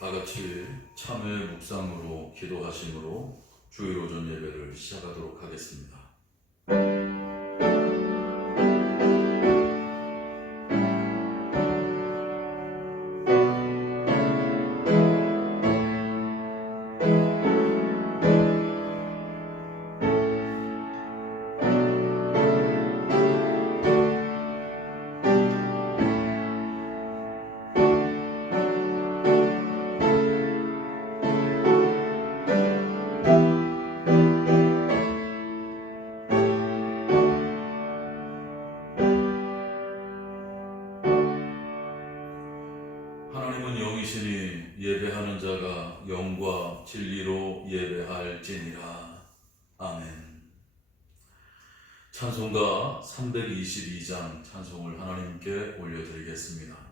다 같이 참회 묵상으로 기도하심으로 주일 오전 예배를 시작하도록 하겠습니다. 하나님은 영이시니 예배하는 자가 영과 진리로 예배할지니라. 아멘. 찬송가 322장 찬송을 하나님께 올려드리겠습니다.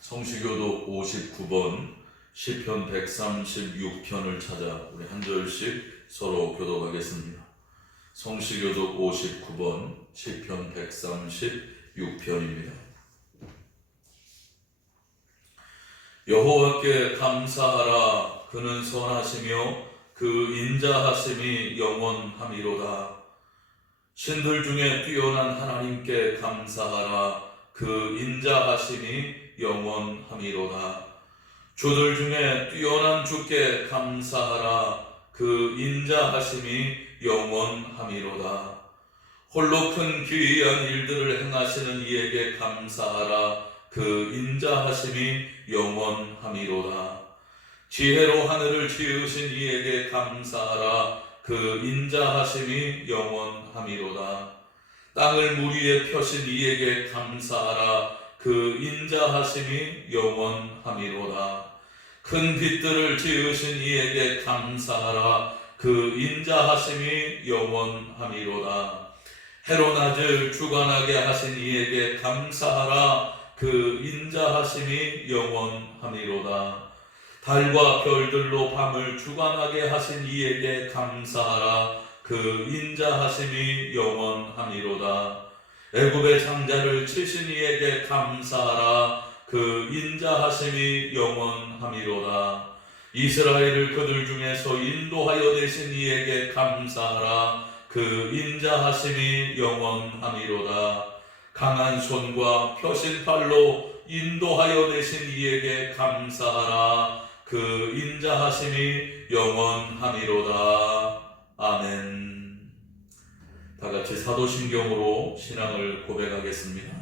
성시교독 59번 시편 136편을 찾아 우리 한 절씩 서로 교독하겠습니다. 성시교독 59번 시편 136편입니다. 여호와께 감사하라. 그는 선하시며 그 인자하심이 영원함이로다. 신들 중에 뛰어난 하나님께 감사하라. 그 인자하심이 영원함이로다. 주들 중에 뛰어난 주께 감사하라. 그 인자하심이 영원함이로다. 홀로 큰 기이한 일들을 행하시는 이에게 감사하라. 그 인자하심이 영원함이로다. 지혜로 하늘을 지으신 이에게 감사하라. 그 인자하심이 영원함이로다. 땅을 물 위에 펴신 이에게 감사하라. 그 인자하심이 영원함이로다. 큰 빛들을 지으신 이에게 감사하라. 그 인자하심이 영원함이로다. 해로 낮을 주관하게 하신 이에게 감사하라. 그 인자하심이 영원함이로다. 달과 별들로 밤을 주관하게 하신 이에게 감사하라. 그 인자하심이 영원함이로다. 애굽의 장자를 치신 이에게 감사하라. 그 인자하심이 영원함이로다. 이스라엘을 그들 중에서 인도하여 내신 이에게 감사하라. 그 인자하심이 영원함이로다. 강한 손과 펴신 팔로 인도하여 내신 이에게 감사하라. 그 인자하심이 영원하미로다. 아멘. 다같이 사도신경으로 신앙을 고백하겠습니다.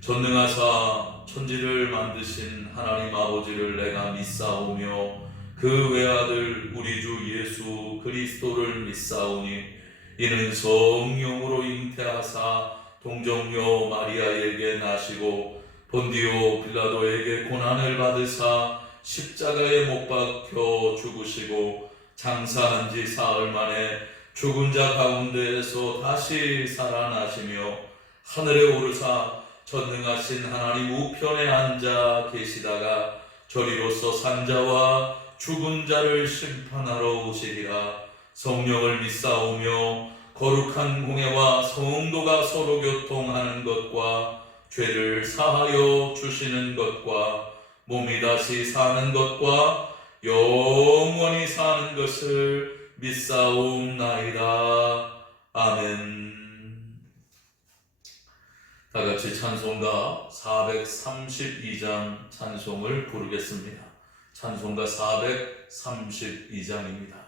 전능하사 천지를 만드신 하나님 아버지를 내가 믿사오며 그 외아들 우리 주 예수 그리스도를 믿사오니 이는 성령으로 잉태하사 동정녀 마리아에게 나시고 본디오 빌라도에게 고난을 받으사 십자가에 못 박혀 죽으시고 장사한 지 사흘 만에 죽은 자 가운데에서 다시 살아나시며 하늘에 오르사 전능하신 하나님 우편에 앉아 계시다가 저리로서 산자와 죽은 자를 심판하러 오시리라. 성령을 믿사오며 거룩한 공회와 성도가 서로 교통하는 것과 죄를 사하여 주시는 것과 몸이 다시 사는 것과 영원히 사는 것을 믿사옵나이다. 아멘. 다같이 찬송가 432장 찬송을 부르겠습니다. 찬송가 432장입니다.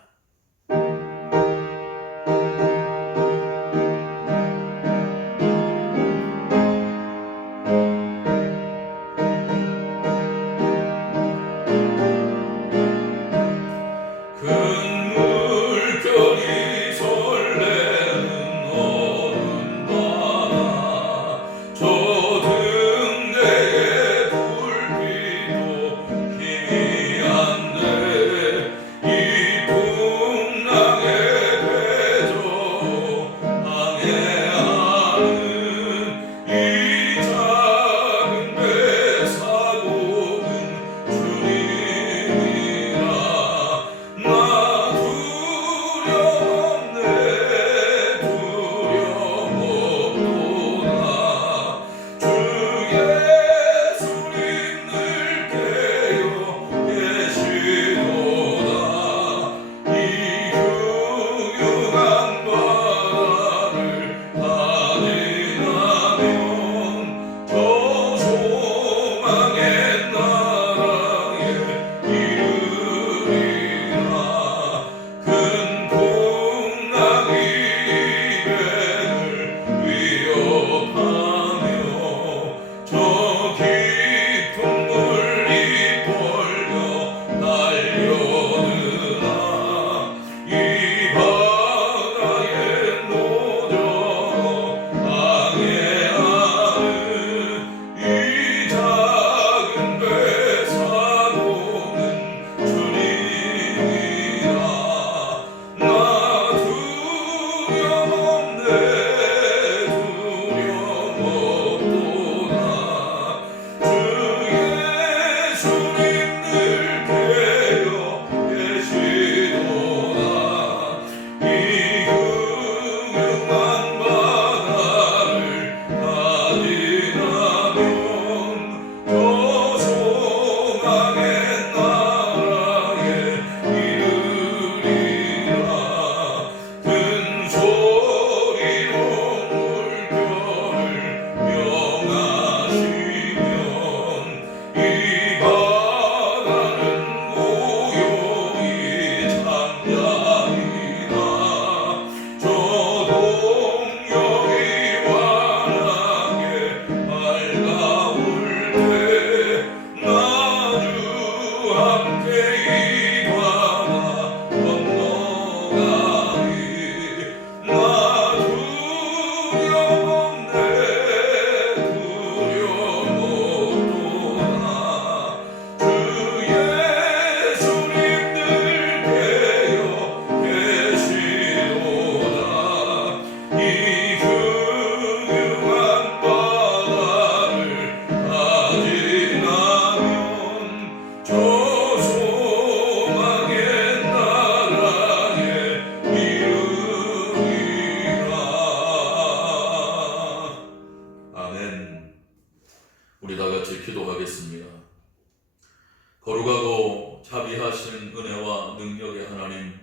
거룩하고 자비하신 은혜와 능력의 하나님,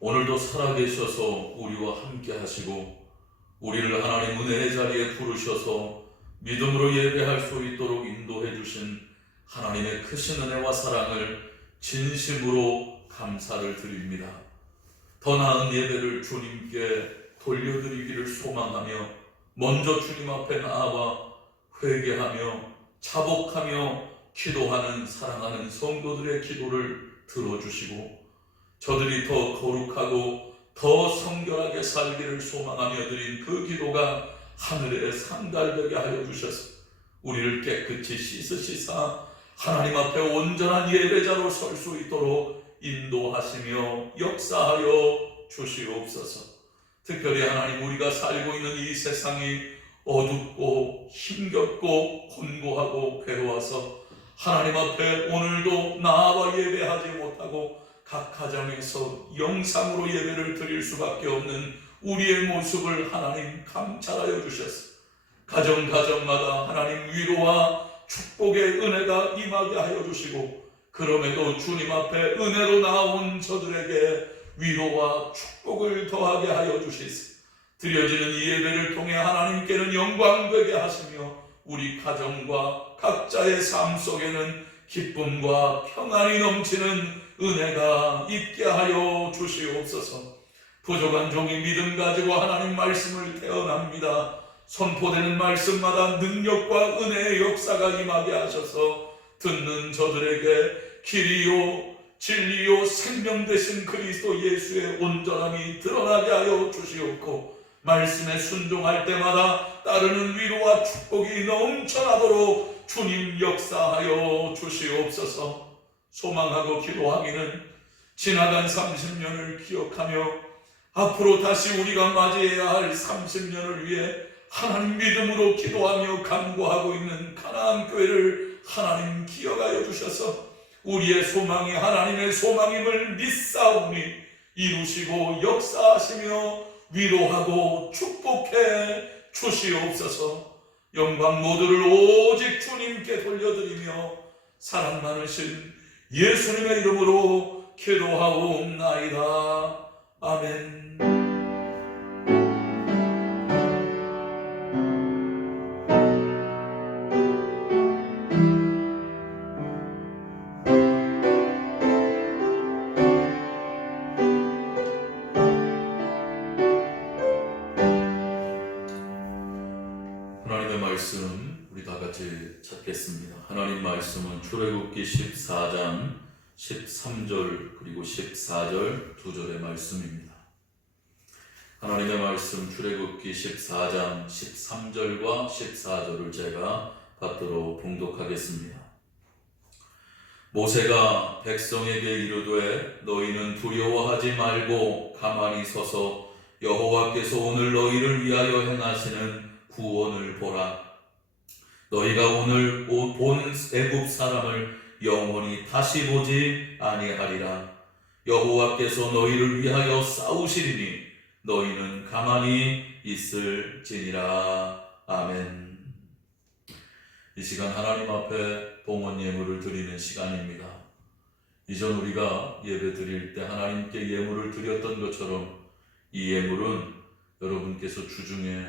오늘도 살아계셔서 우리와 함께 하시고 우리를 하나님 은혜의 자리에 부르셔서 믿음으로 예배할 수 있도록 인도해 주신 하나님의 크신 은혜와 사랑을 진심으로 감사를 드립니다. 더 나은 예배를 주님께 돌려드리기를 소망하며 먼저 주님 앞에 나아와 회개하며 자복하며 기도하는 사랑하는 성도들의 기도를 들어주시고 저들이 더 거룩하고 더 성결하게 살기를 소망하며 드린 그 기도가 하늘에 상달되게 하여 주셔서 우리를 깨끗이 씻으시사 하나님 앞에 온전한 예배자로 설 수 있도록 인도하시며 역사하여 주시옵소서. 특별히 하나님, 우리가 살고 있는 이 세상이 어둡고 힘겹고 곤고하고 괴로워서 하나님 앞에 오늘도 나와 예배하지 못하고 각 가정에서 영상으로 예배를 드릴 수밖에 없는 우리의 모습을 하나님 감찰하여 주셔서 가정마다 하나님 위로와 축복의 은혜가 임하게 하여 주시고 그럼에도 주님 앞에 은혜로 나온 저들에게 위로와 축복을 더하게 하여 주시사 드려지는 이 예배를 통해 하나님께는 영광되게 하시며 우리 가정과 각자의 삶 속에는 기쁨과 평안이 넘치는 은혜가 있게 하여 주시옵소서. 부족한 종이 믿음 가지고 하나님 말씀을 태어납니다. 선포되는 말씀마다 능력과 은혜의 역사가 임하게 하셔서 듣는 저들에게 길이요 진리요 생명 되신 그리스도 예수의 온전함이 드러나게 하여 주시옵고 말씀에 순종할 때마다 따르는 위로와 축복이 넘쳐나도록 주님 역사하여 주시옵소서. 소망하고 기도하기는 지나간 30년을 기억하며 앞으로 다시 우리가 맞이해야 할 30년을 위해 하나님 믿음으로 기도하며 간구하고 있는 가나안 교회를 하나님 기억하여 주셔서 우리의 소망이 하나님의 소망임을 믿사오니 이루시고 역사하시며 위로하고 축복해 주시옵소서. 영광 모두를 오직 주님께 돌려드리며 사랑 많으신 예수님의 이름으로 기도하옵나이다. 아멘. 하나님의 말씀 우리 다 같이 찾겠습니다. 하나님 말씀은 출애굽기 14장 13절 그리고 14절 두 절의 말씀입니다. 하나님의 말씀 출애굽기 14장 13절과 14절을 제가 받들어 봉독하겠습니다. 모세가 백성에게 이르되 너희는 두려워하지 말고 가만히 서서 여호와께서 오늘 너희를 위하여 행하시는 구원을 보라. 너희가 오늘 본 애굽 사람을 영원히 다시 보지 아니하리라. 여호와께서 너희를 위하여 싸우시리니 너희는 가만히 있을지니라. 아멘. 이 시간 하나님 앞에 봉헌 예물을 드리는 시간입니다. 이전 우리가 예배 드릴 때 하나님께 예물을 드렸던 것처럼 이 예물은 여러분께서 주중에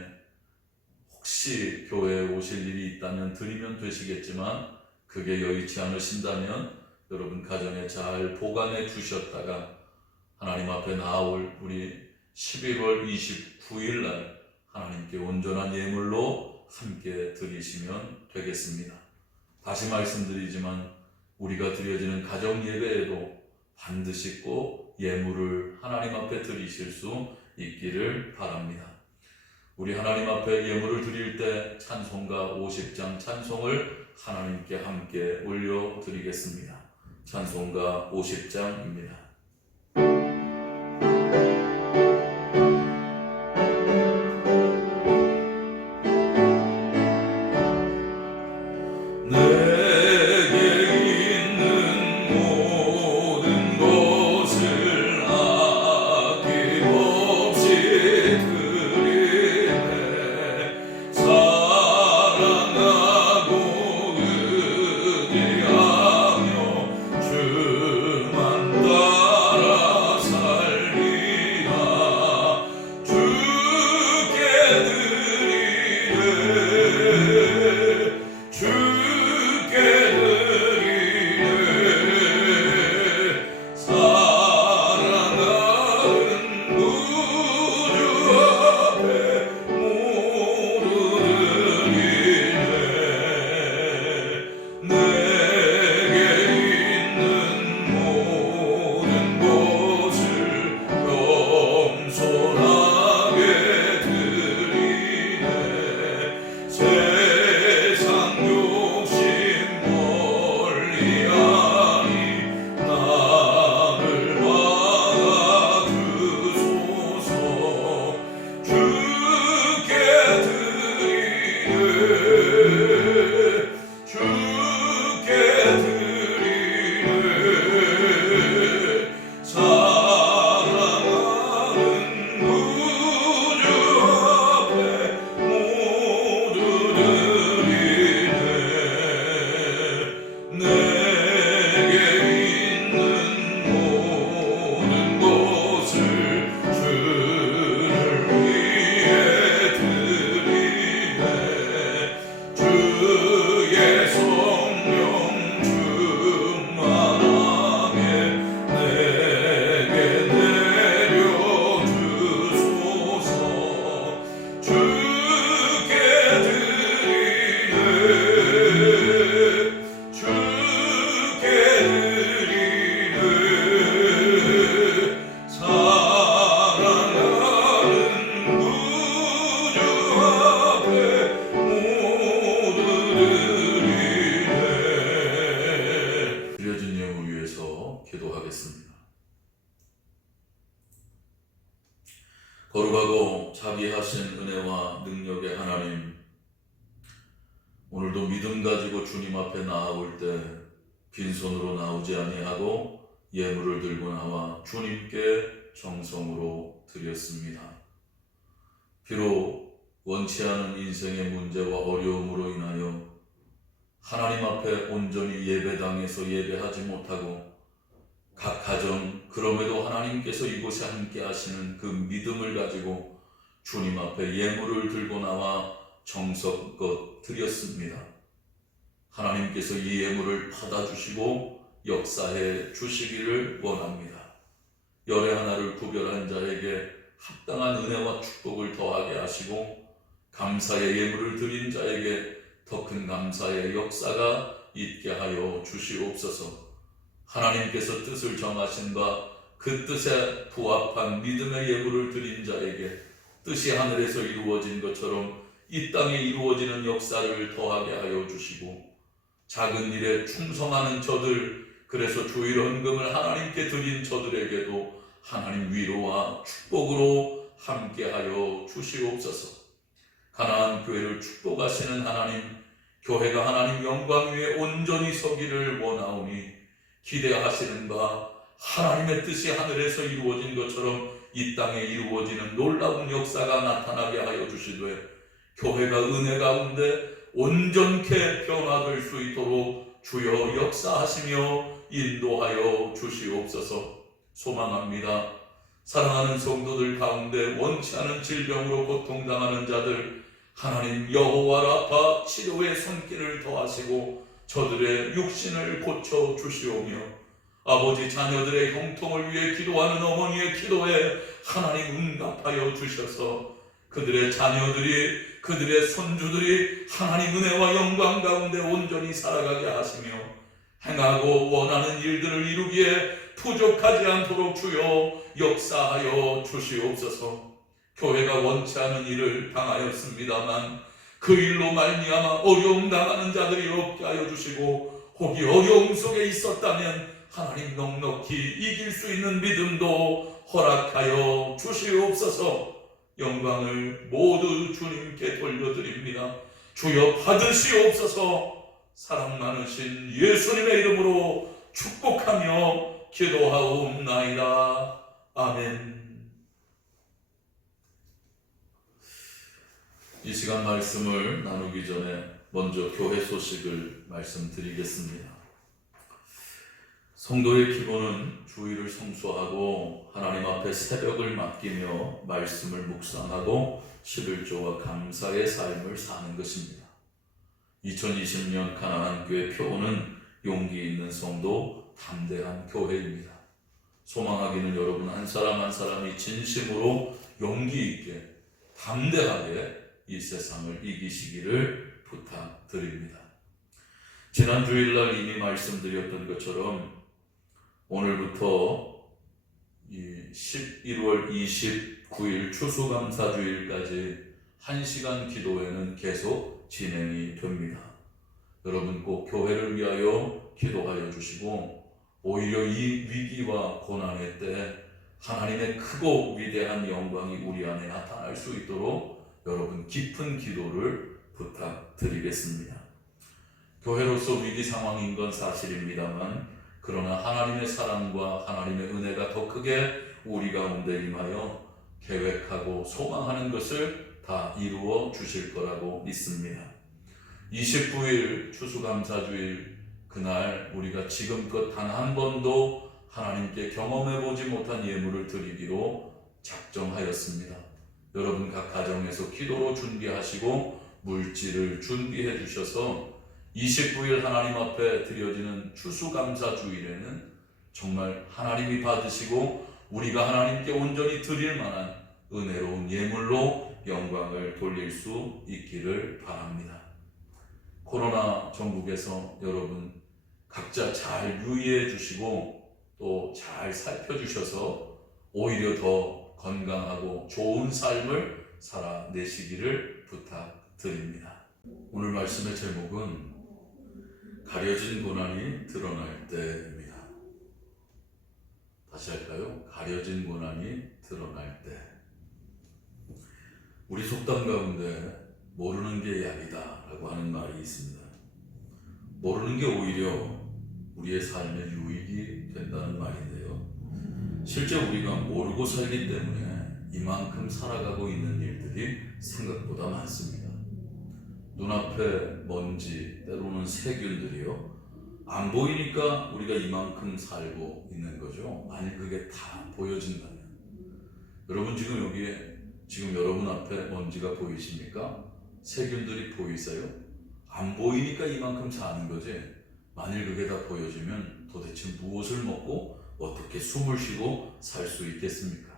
혹시 교회에 오실 일이 있다면 드리면 되시겠지만 그게 여의치 않으신다면 여러분 가정에 잘 보관해 주셨다가 하나님 앞에 나올 우리 11월 29일 날 하나님께 온전한 예물로 함께 드리시면 되겠습니다. 다시 말씀드리지만 우리가 드려지는 가정 예배에도 반드시 꼭 예물을 하나님 앞에 드리실 수 있기를 바랍니다. 우리 하나님 앞에 예물을 드릴 때 찬송가 50장 찬송을 하나님께 함께 올려드리겠습니다. 찬송가 50장입니다. 주만 다 하나님, 오늘도 믿음 가지고 주님 앞에 나아올 때 빈손으로 나오지 아니하고 예물을 들고 나와 주님께 정성으로 드렸습니다. 비록 원치 않은 인생의 문제와 어려움으로 인하여 하나님 앞에 온전히 예배당에서 예배하지 못하고 각 가정, 그럼에도 하나님께서 이곳에 함께 하시는 그 믿음을 가지고 주님 앞에 예물을 들고 나와 정성껏 드렸습니다. 하나님께서 이 예물을 받아주시고 역사해 주시기를 원합니다. 열의 하나를 구별한 자에게 합당한 은혜와 축복을 더하게 하시고 감사의 예물을 드린 자에게 더 큰 감사의 역사가 있게 하여 주시옵소서. 하나님께서 뜻을 정하신 바 그 뜻에 부합한 믿음의 예물을 드린 자에게 뜻이 하늘에서 이루어진 것처럼 이 땅에 이루어지는 역사를 더하게 하여 주시고 작은 일에 충성하는 저들, 그래서 주일 헌금을 하나님께 드린 저들에게도 하나님 위로와 축복으로 함께하여 주시옵소서. 가나안 교회를 축복하시는 하나님, 교회가 하나님 영광 위에 온전히 서기를 원하오니 기대하시는 바 하나님의 뜻이 하늘에서 이루어진 것처럼 이 땅에 이루어지는 놀라운 역사가 나타나게 하여 주시되 교회가 은혜 가운데 온전케 변화될 수 있도록 주여 역사하시며 인도하여 주시옵소서. 소망합니다. 사랑하는 성도들 가운데 원치 않은 질병으로 고통당하는 자들, 하나님 여호와 라파 치료의 손길을 더하시고 저들의 육신을 고쳐 주시오며 아버지 자녀들의 형통을 위해 기도하는 어머니의 기도에 하나님 응답하여 주셔서 그들의 자녀들이, 그들의 손주들이 하나님 은혜와 영광 가운데 온전히 살아가게 하시며 행하고 원하는 일들을 이루기에 부족하지 않도록 주여 역사하여 주시옵소서. 교회가 원치 않은 일을 당하였습니다만 그 일로 말미암아 어려움 당하는 자들이 없게 하여 주시고 혹이 어려움 속에 있었다면 하나님 넉넉히 이길 수 있는 믿음도 허락하여 주시옵소서. 영광을 모두 주님께 돌려드립니다. 주여 받으시옵소서. 사랑 많으신 예수님의 이름으로 축복하며 기도하옵나이다. 아멘. 이 시간 말씀을 나누기 전에 먼저 교회 소식을 말씀드리겠습니다. 성도의 기본은 주일을 성수하고 하나님 앞에 새벽을 맡기며 말씀을 묵상하고 11조와 감사의 삶을 사는 것입니다. 2020년 가나안 교회 표어는 용기 있는 성도, 담대한 교회입니다. 소망하기는 여러분 한 사람 한 사람이 진심으로 용기 있게 담대하게 이 세상을 이기시기를 부탁드립니다. 지난 주일날 이미 말씀드렸던 것처럼 오늘부터 11월 29일 추수감사주일까지 1시간 기도회는 계속 진행이 됩니다. 여러분 꼭 교회를 위하여 기도하여 주시고 오히려 이 위기와 고난의 때 하나님의 크고 위대한 영광이 우리 안에 나타날 수 있도록 여러분 깊은 기도를 부탁드리겠습니다. 교회로서 위기 상황인 건 사실입니다만 그러나 하나님의 사랑과 하나님의 은혜가 더 크게 우리 가운데 임하여 계획하고 소망하는 것을 다 이루어 주실 거라고 믿습니다. 29일 추수감사주일 그날 우리가 지금껏 단 한 번도 하나님께 경험해보지 못한 예물을 드리기로 작정하였습니다. 여러분 각 가정에서 기도로 준비하시고 물질을 준비해 주셔서 29일 하나님 앞에 드려지는 추수감사주일에는 정말 하나님이 받으시고 우리가 하나님께 온전히 드릴 만한 은혜로운 예물로 영광을 돌릴 수 있기를 바랍니다. 코로나 전국에서 여러분 각자 잘 유의해 주시고 또 잘 살펴주셔서 오히려 더 건강하고 좋은 삶을 살아내시기를 부탁드립니다. 오늘 말씀의 제목은 가려진 고난이 드러날 때입니다. 다시 할까요? 가려진 고난이 드러날 때. 우리 속담 가운데 모르는 게 약이다 라고 하는 말이 있습니다. 모르는 게 오히려 우리의 삶에 유익이 된다는 말인데요. 실제 우리가 모르고 살기 때문에 이만큼 살아가고 있는 일들이 생각보다 많습니다. 눈앞에 먼지, 때로는 세균들이요, 안 보이니까 우리가 이만큼 살고 있는 거죠. 만일 그게 다 보여진다면. 여러분 지금 여기에 지금 여러분 앞에 먼지가 보이십니까? 세균들이 보이세요? 안 보이니까 이만큼 사는 거지. 만일 그게 다 보여지면 도대체 무엇을 먹고 어떻게 숨을 쉬고 살 수 있겠습니까?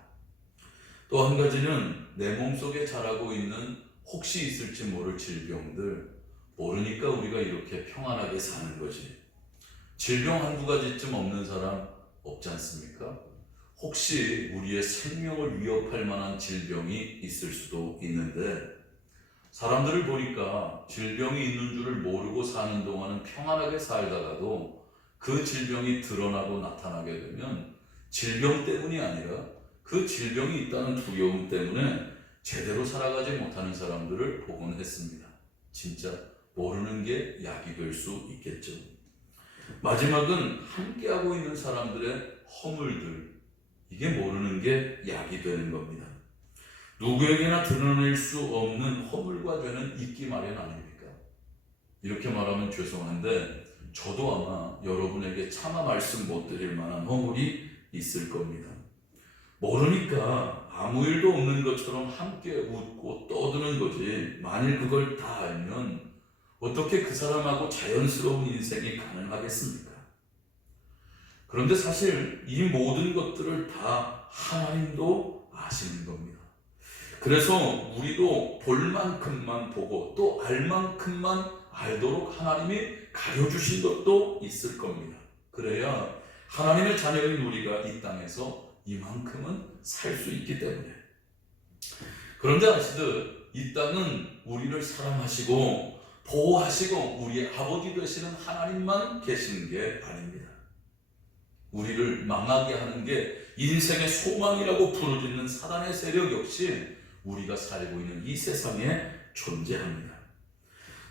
또 한 가지는 내 몸속에 자라고 있는 혹시 있을지 모를 질병들, 모르니까 우리가 이렇게 평안하게 사는 거지. 질병 한두 가지쯤 없는 사람 없지 않습니까? 혹시 우리의 생명을 위협할 만한 질병이 있을 수도 있는데, 사람들을 보니까 질병이 있는 줄을 모르고 사는 동안은 평안하게 살다가도 그 질병이 드러나고 나타나게 되면 질병 때문이 아니라 그 질병이 있다는 두려움 때문에 제대로 살아가지 못하는 사람들을 보곤 했습니다. 진짜 모르는 게 약이 될 수 있겠죠. 마지막은 함께하고 있는 사람들의 허물들, 이게 모르는 게 약이 되는 겁니다. 누구에게나 드러낼 수 없는 허물과 죄는 있기 마련 아닙니까? 이렇게 말하면 죄송한데 저도 아마 여러분에게 차마 말씀 못 드릴 만한 허물이 있을 겁니다. 모르니까 아무 일도 없는 것처럼 함께 웃고 떠드는 거지, 만일 그걸 다 알면 어떻게 그 사람하고 자연스러운 인생이 가능하겠습니까? 그런데 사실 이 모든 것들을 다 하나님도 아시는 겁니다. 그래서 우리도 볼 만큼만 보고 또 알 만큼만 알도록 하나님이 가려주신 것도 있을 겁니다. 그래야 하나님의 자녀인 우리가 이 땅에서 이만큼은 살 수 있기 때문에. 그런데 아시듯 이 땅은 우리를 사랑하시고 보호하시고 우리의 아버지 되시는 하나님만 계시는 게 아닙니다. 우리를 망하게 하는 게 인생의 소망이라고 부르짖는 사단의 세력 역시 우리가 살고 있는 이 세상에 존재합니다.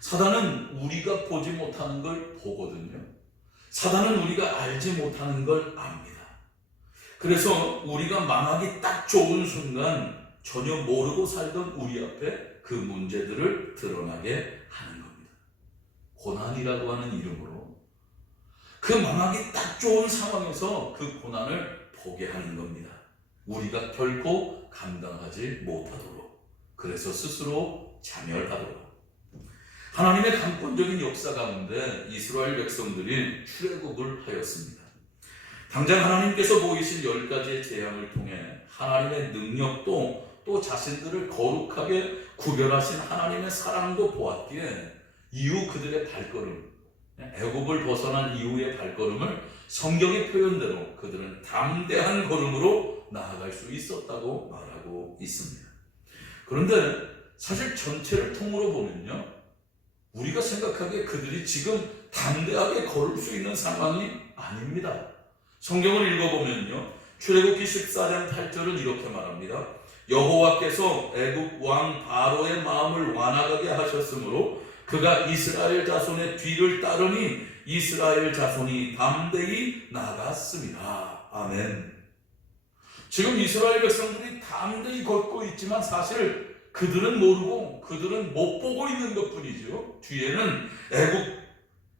사단은 우리가 보지 못하는 걸 보거든요. 사단은 우리가 알지 못하는 걸 압니다. 그래서 우리가 망하기 딱 좋은 순간 전혀 모르고 살던 우리 앞에 그 문제들을 드러나게 하는 겁니다. 고난이라고 하는 이름으로 그 망하기 딱 좋은 상황에서 그 고난을 보게 하는 겁니다. 우리가 결코 감당하지 못하도록, 그래서 스스로 자멸하도록. 하나님의 강권적인 역사 가운데 이스라엘 백성들이 출애굽을 하였습니다. 당장 하나님께서 보이신 10가지의 재앙을 통해 하나님의 능력도 또 자신들을 거룩하게 구별하신 하나님의 사랑도 보았기에 이후 그들의 발걸음, 애굽을 벗어난 이후의 발걸음을 성경의 표현대로 그들은 담대한 걸음으로 나아갈 수 있었다고 말하고 있습니다. 그런데 사실 전체를 통으로 보면요, 우리가 생각하기에 그들이 지금 담대하게 걸을 수 있는 상황이 아닙니다. 성경을 읽어보면요, 출애굽기 14장 8절은 이렇게 말합니다. 여호와께서 애굽 왕 바로의 마음을 완악하게 하셨으므로 그가 이스라엘 자손의 뒤를 따르니 이스라엘 자손이 담대히 나갔습니다. 아멘. 지금 이스라엘 백성들이 담대히 걷고 있지만 사실 그들은 모르고 그들은 못 보고 있는 것뿐이죠. 뒤에는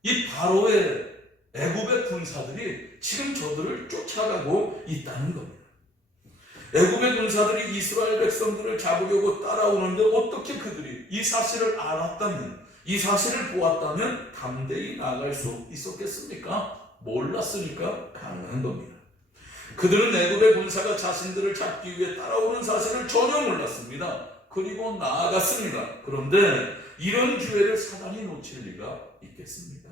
이 바로의 애굽의 군사들이 지금 저들을 쫓아가고 있다는 겁니다. 애굽의 군사들이 이스라엘 백성들을 잡으려고 따라오는데 어떻게 그들이 이 사실을 알았다면, 이 사실을 보았다면 담대히 나아갈 수 있었겠습니까? 몰랐으니까 가능한 겁니다. 그들은 애굽의 군사가 자신들을 잡기 위해 따라오는 사실을 전혀 몰랐습니다. 그리고 나아갔습니다. 그런데 이런 기회를 사단이 놓칠 리가 있겠습니까?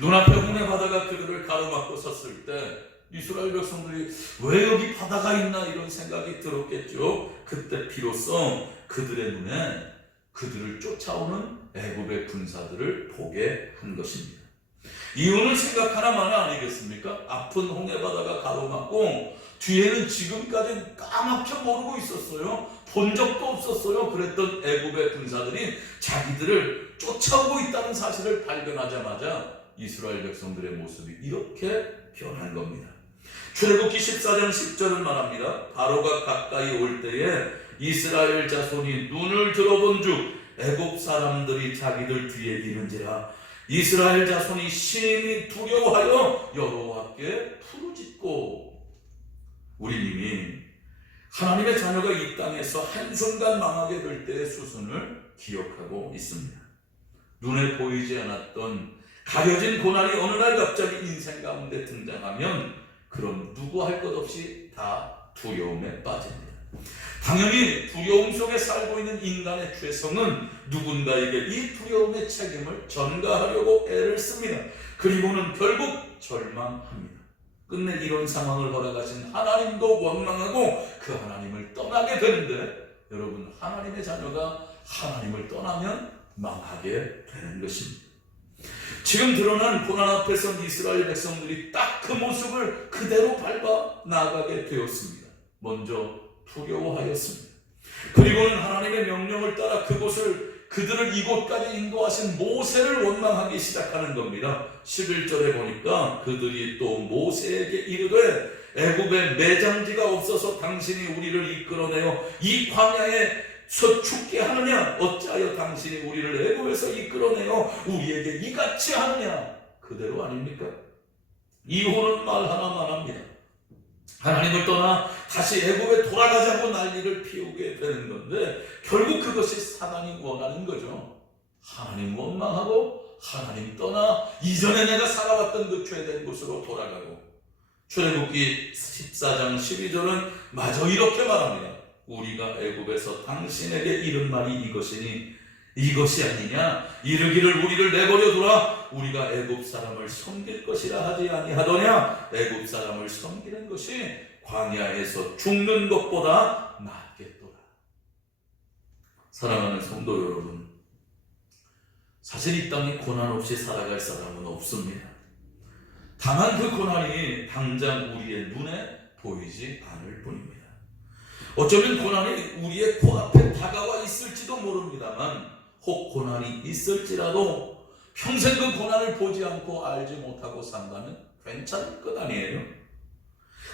눈앞에 홍해 바다가 그들을 가로막고 섰을 때 이스라엘 백성들이 왜 여기 바다가 있나 이런 생각이 들었겠죠. 그때 비로소 그들의 눈에 그들을 쫓아오는 애굽의 군사들을 보게 한 것입니다. 이유는 생각하나마나 아니겠습니까? 아픈 홍해바다가 가로막고 뒤에는 지금까지 까맣게 모르고 있었어요. 본 적도 없었어요. 그랬던 애굽의 군사들이 자기들을 쫓아오고 있다는 사실을 발견하자마자 이스라엘 백성들의 모습이 이렇게 변한 겁니다. 출애굽기 14장 10절은 말합니다. 바로가 가까이 올 때에 이스라엘 자손이 눈을 들어본 즉 애굽 사람들이 자기들 뒤에 이른지라 이스라엘 자손이 심히 두려워하여 여호와께 부르짖고. 우리님이 하나님의 자녀가 이 땅에서 한순간 망하게 될 때의 수순을 기억하고 있습니다. 눈에 보이지 않았던 가려진 고난이 어느 날 갑자기 인생 가운데 등장하면 그럼 누구 할 것 없이 다 두려움에 빠집니다. 당연히 두려움 속에 살고 있는 인간의 죄성은 누군가에게 이 두려움의 책임을 전가하려고 애를 씁니다. 그리고는 결국 절망합니다. 끝내 이런 상황을 허락하신 하나님도 원망하고 그 하나님을 떠나게 되는데, 여러분, 하나님의 자녀가 하나님을 떠나면 망하게 되는 것입니다. 지금 드러난 고난 앞에서 이스라엘 백성들이 딱 그 모습을 그대로 밟아 나아가게 되었습니다. 먼저 두려워하였습니다. 그리고는 하나님의 명령을 따라 그들을 이곳까지 인도하신 모세를 원망하기 시작하는 겁니다. 11절에 보니까 그들이 또 모세에게 이르되 애굽에 매장지가 없어서 당신이 우리를 이끌어내어 이 광야에서 죽게 하느냐? 어찌하여 당신이 우리를 애굽에서 이끌어내어 우리에게 이같이 하느냐? 그대로 아닙니까? 이후는 말 하나만 합니다. 하나님을 떠나 다시 애굽에 돌아가자고 난리를 피우게 되는 건데, 결국 그것이 사단이 원하는 거죠. 하나님 원망하고 하나님 떠나 이전에 내가 살아왔던 그 죄된 곳으로 돌아가고. 출애굽기 14장 12절은 마저 이렇게 말합니다. 우리가 애굽에서 당신에게 이른 말이 이것이 아니냐? 이르기를 우리를 내버려 두라. 우리가 애굽 사람을 섬길 것이라 하지 아니하더냐? 애굽 사람을 섬기는 것이 광야에서 죽는 것보다 낫겠도다. 사랑하는 성도 여러분, 사실 이 땅에 고난 없이 살아갈 사람은 없습니다. 다만 그 고난이 당장 우리의 눈에 보이지 않을 뿐입니다. 어쩌면 고난이 우리의 코앞에 다가와 있을지도 모릅니다만, 혹 고난이 있을지라도 평생 그 고난을 보지 않고 알지 못하고 산다면 괜찮을 것 아니에요?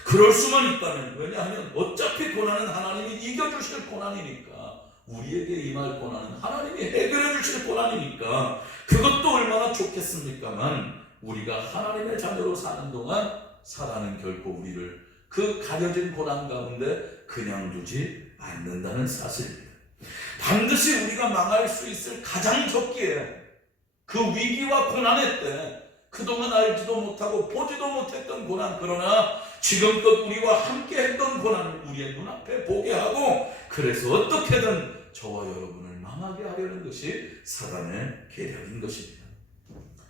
그럴 수만 있다면, 왜냐하면 어차피 고난은 하나님이 이겨주실 고난이니까, 우리에게 임할 고난은 하나님이 해결해 주실 고난이니까 그것도 얼마나 좋겠습니까만, 우리가 하나님의 자녀로 사는 동안 사단은 결코 우리를 그 가려진 고난 가운데 그냥 두지 않는다는 사실입니다. 반드시 우리가 망할 수 있을 가장 적기에 그 위기와 고난의 때 그동안 알지도 못하고 보지도 못했던 고난, 그러나 지금껏 우리와 함께 했던 고난을 우리의 눈앞에 보게 하고, 그래서 어떻게든 저와 여러분을 망하게 하려는 것이 사단의 계략인 것입니다.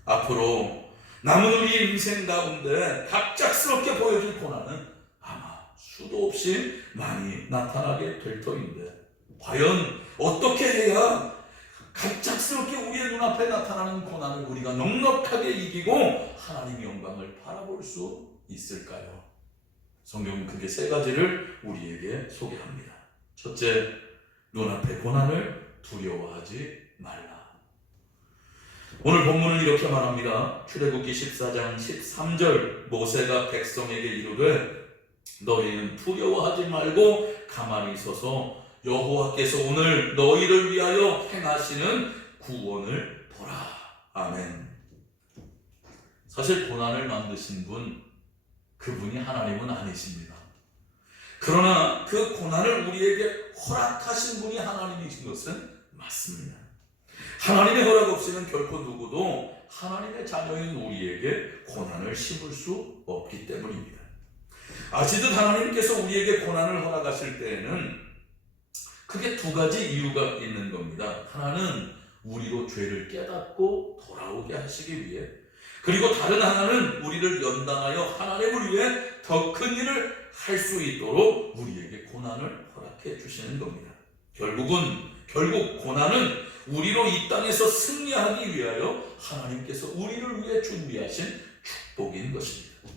앞으로 남은 우리 인생 가운데 갑작스럽게 보여줄 고난은 아마 수도 없이 많이 나타나게 될 터인데, 과연 어떻게 해야 갑작스럽게 우리의 눈앞에 나타나는 고난을 우리가 넉넉하게 이기고 하나님의 영광을 바라볼 수 있을까요? 성경은 크게 세 가지를 우리에게 소개합니다. 첫째, 눈앞의 고난을 두려워하지 말라. 오늘 본문은 이렇게 말합니다. 출애굽기 14장 13절, 모세가 백성에게 이르되 너희는 두려워하지 말고 가만히 서서 여호와께서 오늘 너희를 위하여 행하시는 구원을 보라. 아멘. 사실 고난을 만드신 분, 그분이 하나님은 아니십니다. 그러나 그 고난을 우리에게 허락하신 분이 하나님이신 것은 맞습니다. 하나님의 허락 없이는 결코 누구도 하나님의 자녀인 우리에게 고난을 심을 수 없기 때문입니다. 아시듯 하나님께서 우리에게 고난을 허락하실 때에는 크게 두 가지 이유가 있는 겁니다. 하나는 우리로 죄를 깨닫고 돌아오게 하시기 위해, 그리고 다른 하나는 우리를 연단하여 하나님을 위해 더 큰 일을 할 수 있도록 우리에게 고난을 허락해 주시는 겁니다. 결국 고난은 우리로 이 땅에서 승리하기 위하여 하나님께서 우리를 위해 준비하신 축복인 것입니다.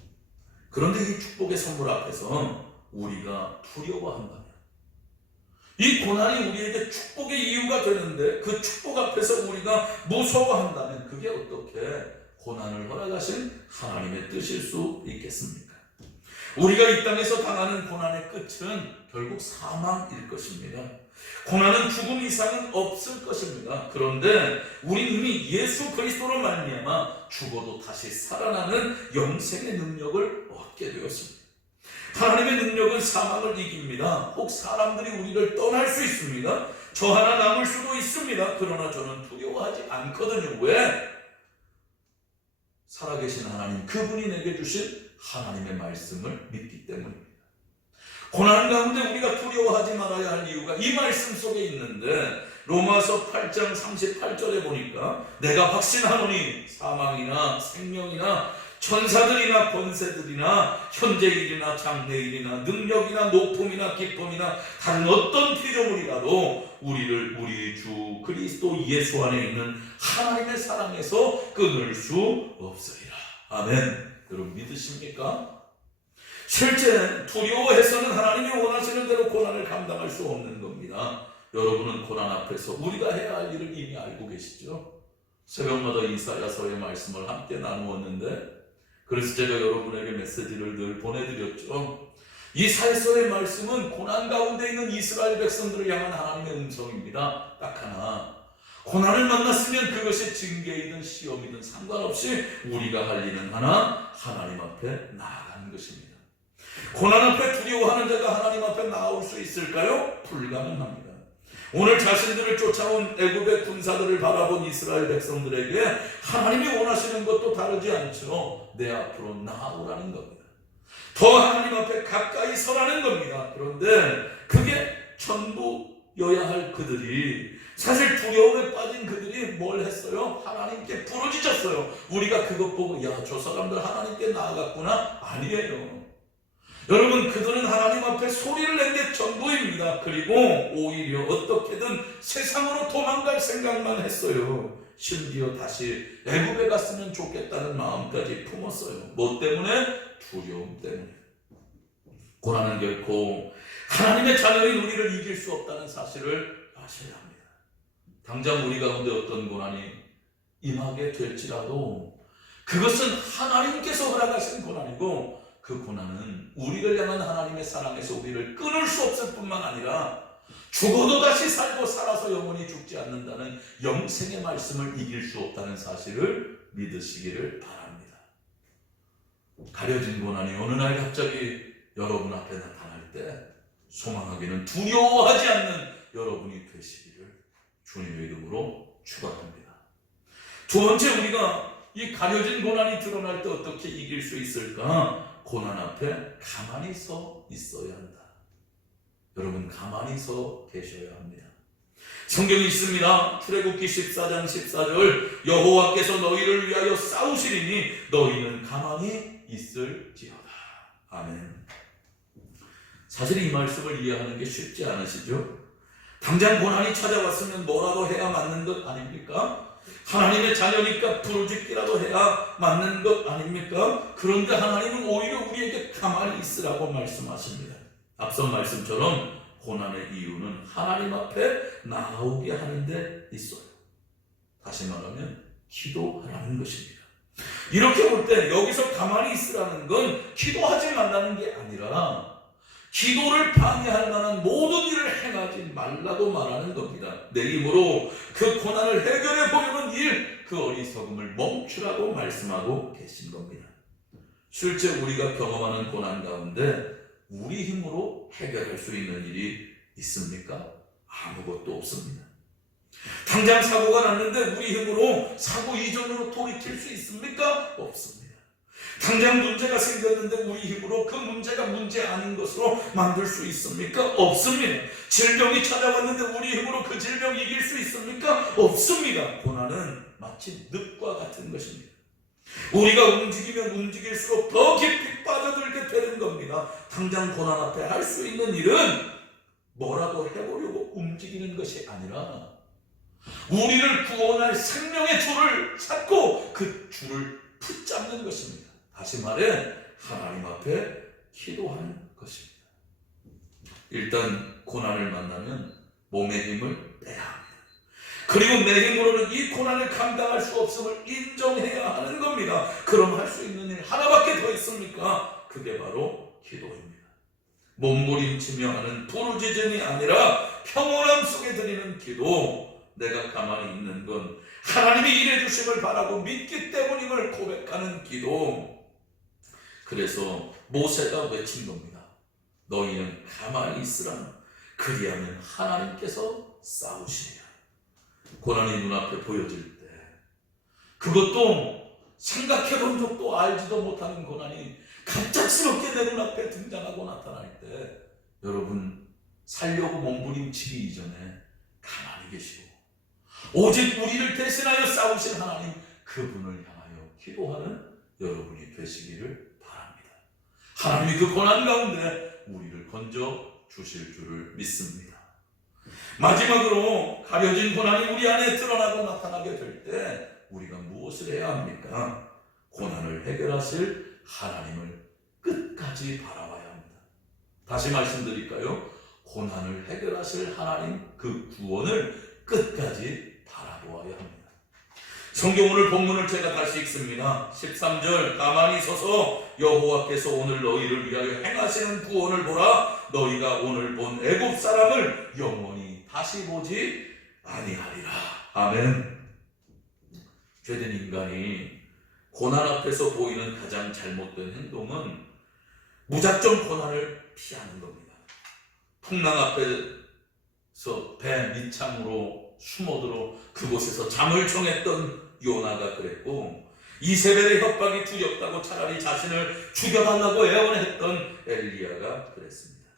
그런데 이 축복의 선물 앞에서 우리가 두려워한다면, 이 고난이 우리에게 축복의 이유가 되는데 그 축복 앞에서 우리가 무서워한다면 그게 어떻게 고난을 허락하신 하나님의 뜻일 수 있겠습니까? 우리가 이 땅에서 당하는 고난의 끝은 결국 사망일 것입니다. 고난은 죽음 이상은 없을 것입니다. 그런데 우리는 이미 예수 그리스도로 말미암아 죽어도 다시 살아나는 영생의 능력을 얻게 되었습니다. 하나님의 능력은 사망을 이깁니다. 혹 사람들이 우리를 떠날 수 있습니다. 저 하나 남을 수도 있습니다. 그러나 저는 두려워하지 않거든요. 왜? 살아계신 하나님, 그분이 내게 주신 하나님의 말씀을 믿기 때문입니다. 고난 가운데 우리가 두려워하지 말아야 할 이유가 이 말씀 속에 있는데, 로마서 8장 38절에 보니까 내가 확신하노니 사망이나 생명이나 천사들이나 권세들이나 현재일이나 장래일이나 능력이나 높음이나 기쁨이나 다른 어떤 피조물이라도 우리를 우리 주 그리스도 예수 안에 있는 하나님의 사랑에서 끊을 수 없으리라. 아멘. 여러분 믿으십니까? 실제 두려워해서는 하나님이 원하시는 대로 고난을 감당할 수 없는 겁니다. 여러분은 고난 앞에서 우리가 해야 할 일을 이미 알고 계시죠? 새벽마다 이사야서의 말씀을 함께 나누었는데, 그래서 제가 여러분에게 메시지를 늘 보내드렸죠. 이사야서의 말씀은 고난 가운데 있는 이스라엘 백성들을 향한 하나님의 음성입니다. 딱 하나, 고난을 만났으면 그것이 징계이든 시험이든 상관없이 우리가 할 일은 하나, 하나님 앞에 나아가는 것입니다. 고난 앞에 두려워하는 자가 하나님 앞에 나올 수 있을까요? 불가능합니다. 오늘 자신들을 쫓아온 애굽의 군사들을 바라본 이스라엘 백성들에게 하나님이 원하시는 것도 다르지 않죠. 내 앞으로 나아오라는 겁니다. 더 하나님 앞에 가까이 서라는 겁니다. 그런데 그게 전부여야 할 그들이, 사실 두려움에 빠진 그들이 뭘 했어요? 하나님께 부르짖었어요. 우리가 그것 보고 야, 저 사람들 하나님께 나아갔구나? 아니에요. 여러분, 그들은 하나님 앞에 소리를 낸 게 전부입니다. 그리고 오히려 어떻게든 세상으로 도망갈 생각만 했어요. 심지어 다시 애굽에 갔으면 좋겠다는 마음까지 품었어요. 뭐 때문에? 두려움 때문에. 고난은 결코 하나님의 자녀인 우리를 이길 수 없다는 사실을 아셔야 합니다. 당장 우리 가운데 어떤 고난이 임하게 될지라도 그것은 하나님께서 허락하신 고난이고, 그 고난은 우리를 향한 하나님의 사랑에서 우리를 끊을 수 없을 뿐만 아니라 죽어도 다시 살고 살아서 영원히 죽지 않는다는 영생의 말씀을 이길 수 없다는 사실을 믿으시기를 바랍니다. 가려진 고난이 어느 날 갑자기 여러분 앞에 나타날 때 소망하기는 두려워하지 않는 여러분이 되시기를 주님의 이름으로 축원합니다. 두 번째, 우리가 이 가려진 고난이 드러날 때 어떻게 이길 수 있을까? 고난 앞에 가만히 서 있어야 한다. 여러분, 가만히 서 계셔야 합니다. 성경이 있습니다. 출애굽기 14장 14절, 여호와께서 너희를 위하여 싸우시리니 너희는 가만히 있을지어다. 아멘. 사실 이 말씀을 이해하는 게 쉽지 않으시죠? 당장 고난이 찾아왔으면 뭐라도 해야 맞는 것 아닙니까? 하나님의 자녀니까 부르짖기라도 해야 맞는 것 아닙니까? 그런데 하나님은 오히려 우리에게 가만히 있으라고 말씀하십니다. 앞선 말씀처럼 고난의 이유는 하나님 앞에 나오게 하는 데 있어요. 다시 말하면 기도하라는 것입니다. 이렇게 볼 때 여기서 가만히 있으라는 건 기도하지 말라는 게 아니라 기도를 방해할 만한 모든 일을 행하지 말라고 말하는 겁니다. 내 힘으로 그 고난을 해결해 보려는 일, 그 어리석음을 멈추라고 말씀하고 계신 겁니다. 실제 우리가 경험하는 고난 가운데 우리 힘으로 해결할 수 있는 일이 있습니까? 아무것도 없습니다. 당장 사고가 났는데 우리 힘으로 사고 이전으로 돌이킬 수 있습니까? 없습니다. 당장 문제가 생겼는데 우리 힘으로 그 문제가 문제 아닌 것으로 만들 수 있습니까? 없습니다. 질병이 찾아왔는데 우리 힘으로 그 질병 이길 수 있습니까? 없습니다. 고난은 마치 늪과 같은 것입니다. 우리가 움직이면 움직일수록 더 깊이 빠져들게 되는 겁니다. 당장 고난 앞에 할 수 있는 일은 뭐라도 해보려고 움직이는 것이 아니라 우리를 구원할 생명의 줄을 찾고 그 줄을 붙잡는 것입니다. 다시 말해 하나님 앞에 기도하는 것입니다. 일단 고난을 만나면 몸의 힘을 빼야 합니다. 그리고 내 힘으로는 이 고난을 감당할 수 없음을 인정해야 하는 겁니다. 그럼 할 수 있는 일 하나밖에 더 있습니까? 그게 바로 기도입니다. 몸부림치며 하는 부르짖음이 아니라 평온함 속에 드리는 기도. 내가 가만히 있는 건 하나님이 일해주심을 바라고 믿기 때문임을 고백하는 기도. 그래서 모세가 외친 겁니다. 너희는 가만히 있으라. 그리하면 하나님께서 싸우시리라. 고난이 눈앞에 보여질 때, 그것도 생각해본 적도 알지도 못하는 고난이 갑작스럽게 내 눈앞에 등장하고 나타날 때, 여러분 살려고 몸부림치기 이전에 가만히 계시고 오직 우리를 대신하여 싸우신 하나님, 그분을 향하여 기도하는 여러분이 되시기를 바랍니다. 하나님이 그 고난 가운데 우리를 건져 주실 줄을 믿습니다. 마지막으로 가려진 고난이 우리 안에 드러나고 나타나게 될 때 우리가 무엇을 해야 합니까? 고난을 해결하실 하나님을 끝까지 바라봐야 합니다. 다시 말씀드릴까요? 고난을 해결하실 하나님, 그 구원을 끝까지 바라보아야 합니다. 성경 오늘 본문을 제가 다시 읽습니다. 13절, 가만히 서서 여호와께서 오늘 너희를 위하여 행하시는 구원을 보라. 너희가 오늘 본 애굽 사람을 영원히 다시 보지 아니하리라. 아멘. 죄된 인간이 고난 앞에서 보이는 가장 잘못된 행동은 무작정 고난을 피하는 겁니다. 풍랑 앞에서 배 밑창으로 숨어들어 그곳에서 잠을 청했던 요나가 그랬고, 이세벨의 협박이 두렵다고 차라리 자신을 죽여달라고 애원했던 엘리야가 그랬습니다.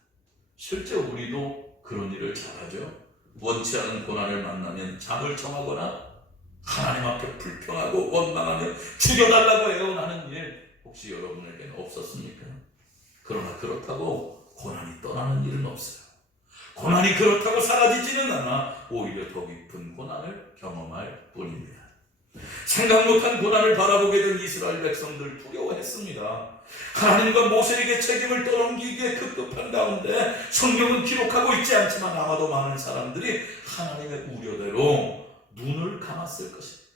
실제 우리도 그런 일을 잘하죠. 원치 않은 고난을 만나면 잠을 청하거나 하나님 앞에 불평하고 원망하며 죽여달라고 애원하는 일 혹시 여러분에게는 없었습니까? 그러나 그렇다고 고난이 떠나는 일은 없어요. 고난이 그렇다고 사라지지는 않아 오히려 더 깊은 고난을 경험할 뿐입니다. 생각 못한 고난을 바라보게 된 이스라엘 백성들 두려워했습니다. 하나님과 모세에게 책임을 떠넘기기에 급급한 가운데 성경은 기록하고 있지 않지만 아마도 많은 사람들이 하나님의 우려대로 눈을 감았을 것입니다.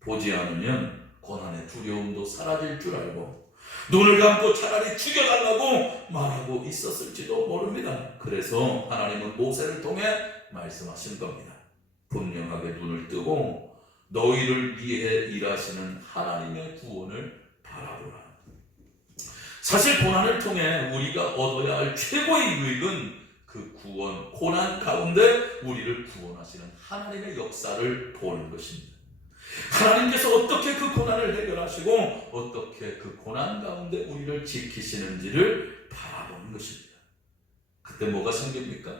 보지 않으면 고난의 두려움도 사라질 줄 알고 눈을 감고 차라리 죽여달라고 말하고 있었을지도 모릅니다. 그래서 하나님은 모세를 통해 말씀하신 겁니다. 분명하게 눈을 뜨고 너희를 위해 일하시는 하나님의 구원을 바라보라. 사실 고난을 통해 우리가 얻어야 할 최고의 유익은 그 구원, 고난 가운데 우리를 구원하시는 하나님의 역사를 보는 것입니다. 하나님께서 어떻게 그 고난을 해결하시고 어떻게 그 고난 가운데 우리를 지키시는지를 바라보는 것입니다. 그때 뭐가 생깁니까?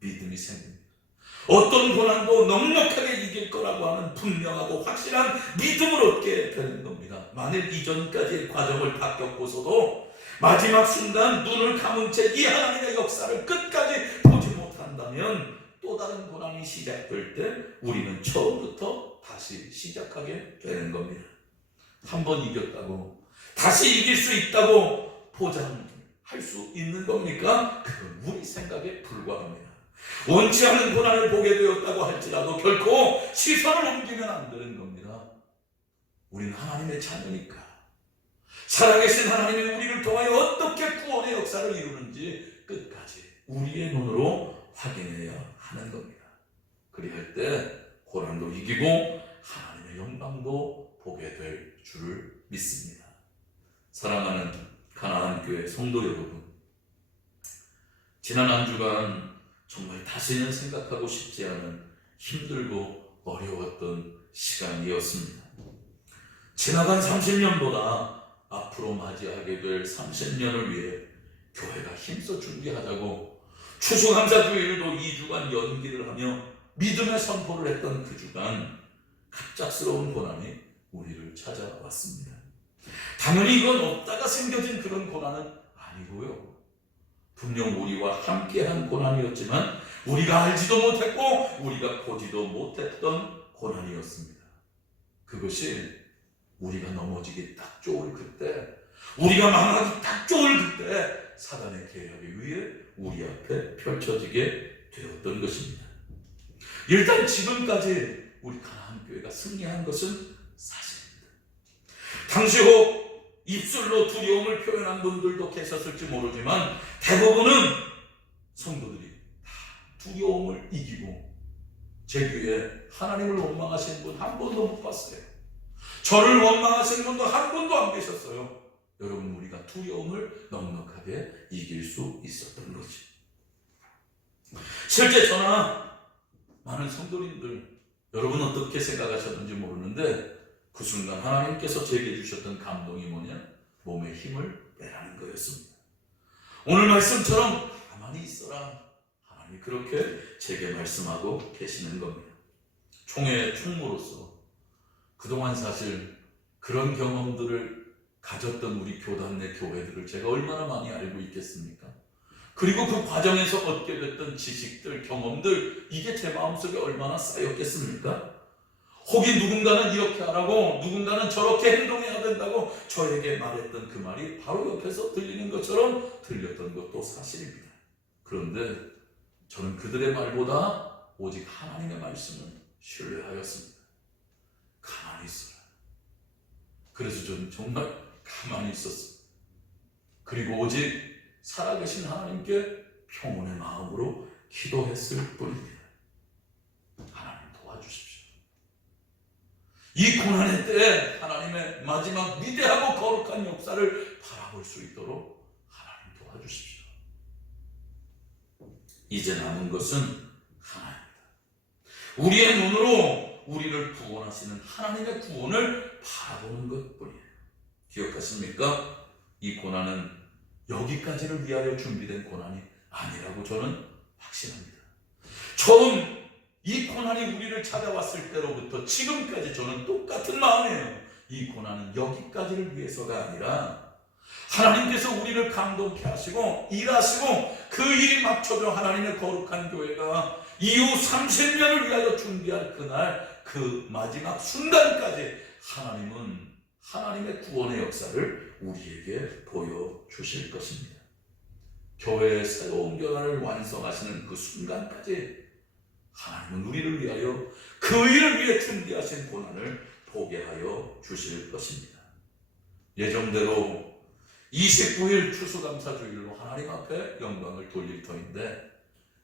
믿음이 생깁니다. 어떤 고난도 넉넉하게 이길 거라고 하는 분명하고 확실한 믿음을 얻게 되는 겁니다. 만일 이전까지의 과정을 다 겪고서도 마지막 순간 눈을 감은 채 이 하나님의 역사를 끝까지 보지 못한다면 또 다른 고난이 시작될 때 우리는 처음부터 다시 시작하게 되는 겁니다. 한 번 이겼다고 다시 이길 수 있다고 포장할 수 있는 겁니까? 그건 우리 생각에 불과합니다. 원치 않은 고난을 보게 되었다고 할지라도 결코 시선을 옮기면 안 되는 겁니다. 우리는 하나님의 자녀니까 살아계신 하나님이 우리를 통하여 어떻게 구원의 역사를 이루는지 끝까지 우리의 눈으로 확인해야 하는 겁니다. 그리할 때 고난도 이기고 하나님의 영광도 보게 될 줄을 믿습니다. 사랑하는 가나안 교회 성도 여러분, 지난 한 주간 정말 다시는 생각하고 싶지 않은 힘들고 어려웠던 시간이었습니다. 지나간 30년보다 앞으로 맞이하게 될 30년을 위해 교회가 힘써 준비하자고 추수감사주일도 2주간 연기를 하며 믿음의 선포를 했던 그 주간 갑작스러운 고난이 우리를 찾아왔습니다. 당연히 이건 없다가 생겨진 그런 고난은 아니고요. 분명 우리와 함께한 고난이었지만 우리가 알지도 못했고 우리가 보지도 못했던 고난이었습니다. 그것이 우리가 넘어지기 딱 좋을 그때, 우리가 망하기 딱 좋을 그때 사단의 계략에 의해 우리 앞에 펼쳐지게 되었던 것입니다. 일단 지금까지 우리 가나안 교회가 승리한 것은 사실입니다. 당시 혹 입술로 두려움을 표현한 분들도 계셨을지 모르지만 대부분은 성도들이 다 두려움을 이기고 제 귀에 하나님을 원망하시는 분 한 번도 못 봤어요. 저를 원망하시는 분도 한 분도 안 계셨어요. 여러분, 우리가 두려움을 넉넉하게 이길 수 있었던 거지. 실제 저나 많은 성도님들, 여러분 어떻게 생각하셨는지 모르는데 그 순간 하나님께서 제게 주셨던 감동이 뭐냐? 몸에 힘을 빼라는 거였습니다. 오늘 말씀처럼 가만히 있어라. 하나님이 그렇게 제게 말씀하고 계시는 겁니다. 총의 총무로서 그동안 사실 그런 경험들을 가졌던 우리 교단 내 교회들을 제가 얼마나 많이 알고 있겠습니까? 그리고 그 과정에서 얻게 됐던 지식들, 경험들, 이게 제 마음속에 얼마나 쌓였겠습니까? 혹이 누군가는 이렇게 하라고, 누군가는 저렇게 행동해야 된다고 저에게 말했던 그 말이 바로 옆에서 들리는 것처럼 들렸던 것도 사실입니다. 그런데 저는 그들의 말보다 오직 하나님의 말씀을 신뢰하였습니다. 가만히 있어라. 그래서 저는 정말 가만히 있었어요. 그리고 오직 살아계신 하나님께 평온의 마음으로 기도했을 뿐입니다. 하나님 도와주십시오. 이 고난의 때에 하나님의 마지막 위대하고 거룩한 역사를 바라볼 수 있도록 하나님 도와주십시오. 이제 남은 것은 하나입니다. 우리의 눈으로 우리를 구원하시는 하나님의 구원을 바라보는 것뿐이에요. 기억하십니까? 이 고난은 여기까지를 위하여 준비된 고난이 아니라고 저는 확신합니다. 처음 이 고난이 우리를 찾아왔을 때로부터 지금까지 저는 똑같은 마음이에요. 이 고난은 여기까지를 위해서가 아니라 하나님께서 우리를 감동케 하시고 일하시고 그 일이 맞춰져 하나님의 거룩한 교회가 이후 30년을 위하여 준비할 그날 그 마지막 순간까지 하나님은 하나님의 구원의 역사를 우리에게 보여주실 것입니다. 교회의 새로운 교단을 완성하시는 그 순간까지 하나님은 우리를 위하여 그 일을 위해 준비하신 고난을 보게 하여 주실 것입니다. 예정대로 29일 추수감사주일로 하나님 앞에 영광을 돌릴 터인데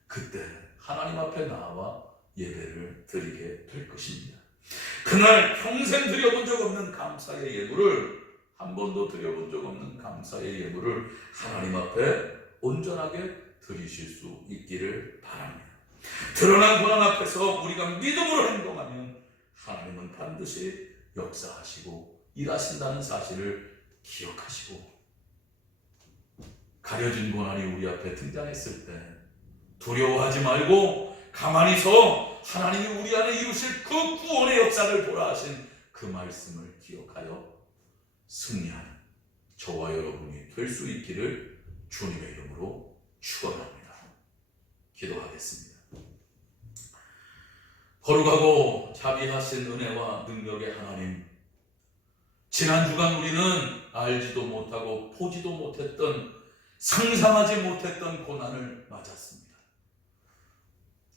그때 하나님 앞에 나와 예배를 드리게 될 것입니다. 그날 평생 드려본 적 없는 감사의 예물을, 한 번도 드려본 적 없는 감사의 예물을 하나님 앞에 온전하게 드리실 수 있기를 바랍니다. 드러난 고난 앞에서 우리가 믿음으로 행동하면 하나님은 반드시 역사하시고 일하신다는 사실을 기억하시고, 가려진 고난이 우리 앞에 등장했을 때 두려워하지 말고 가만히 서 하나님이 우리 안에 이루실 그 구원의 역사를 보라 하신 그 말씀을 기억하여 승리하는 저와 여러분이 될 수 있기를 주님의 이름으로 축원합니다. 기도하겠습니다. 거룩하고 자비하신 은혜와 능력의 하나님, 지난 주간 우리는 알지도 못하고 보지도 못했던, 상상하지 못했던 고난을 맞았습니다.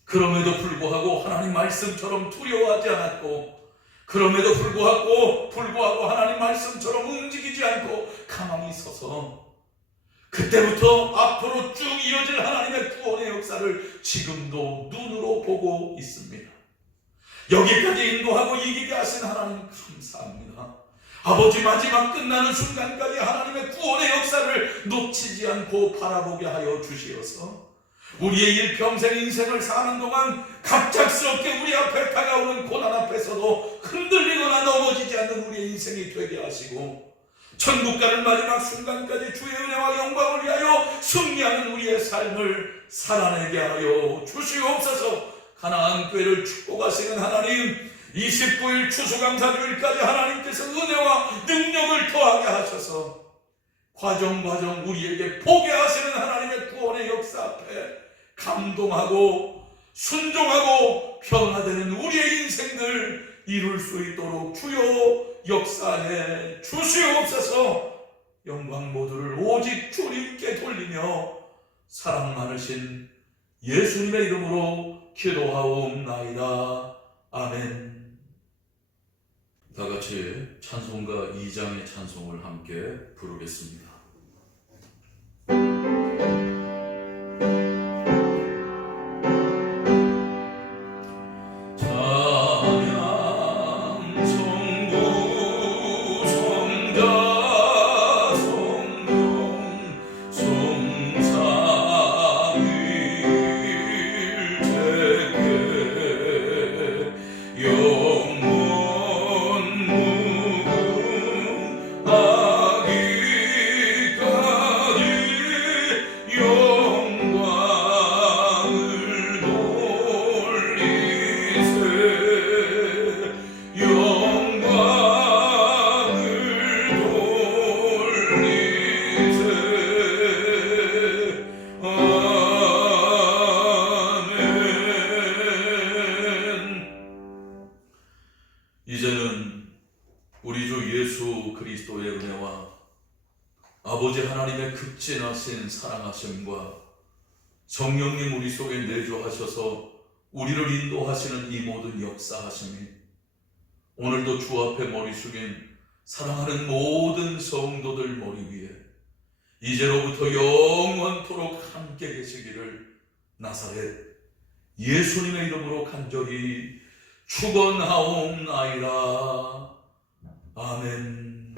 그럼에도 불구하고 하나님 말씀처럼 두려워하지 않았고, 그럼에도 불구하고 하나님 말씀처럼 움직이지 않고 가만히 서서 그때부터 앞으로 쭉 이어질 하나님의 구원의 역사를 지금도 눈으로 보고 있습니다. 여기까지 인도하고 이기게 하신 하나님 감사합니다. 아버지, 마지막 끝나는 순간까지 하나님의 구원의 역사를 놓치지 않고 바라보게 하여 주시어서 우리의 일평생 인생을 사는 동안 갑작스럽게 우리 앞에 다가오는 고난 앞에서도 흔들리거나 넘어지지 않는 우리의 인생이 되게 하시고, 천국 가는 마지막 순간까지 주의 은혜와 영광을 위하여 승리하는 우리의 삶을 살아내게 하여 주시옵소서. 가나안 교회를 축복하시는 하나님, 29일 추수감사주일까지 하나님께서 은혜와 능력을 더하게 하셔서 과정 우리에게 보게 하시는 하나님의 구원의 역사 앞에 감동하고 순종하고 변화되는 우리의 인생들 이룰 수 있도록 주여 역사해 주시옵소서. 영광 모두를 오직 주님께 돌리며 사랑 많으신 예수님의 이름으로 기도하옵나이다. 아멘. 다 같이 찬송가 2장의 찬송을 함께 부르겠습니다. 이제는 우리 주 예수 그리스도의 은혜와 아버지 하나님의 극진하신 사랑하심과 성령님 우리 속에 내주하셔서 우리를 인도하시는 이 모든 역사하심이 오늘도 주 앞에 머리 숙인 사랑하는 모든 성도들 머리 위에 이제로부터 영원토록 함께 계시기를 나사렛 예수님의 이름으로 간절히 축원하옵나이다. 아멘.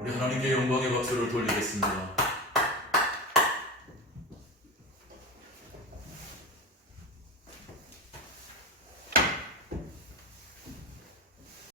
우리 하나님께 영광의 박수를 돌리겠습니다.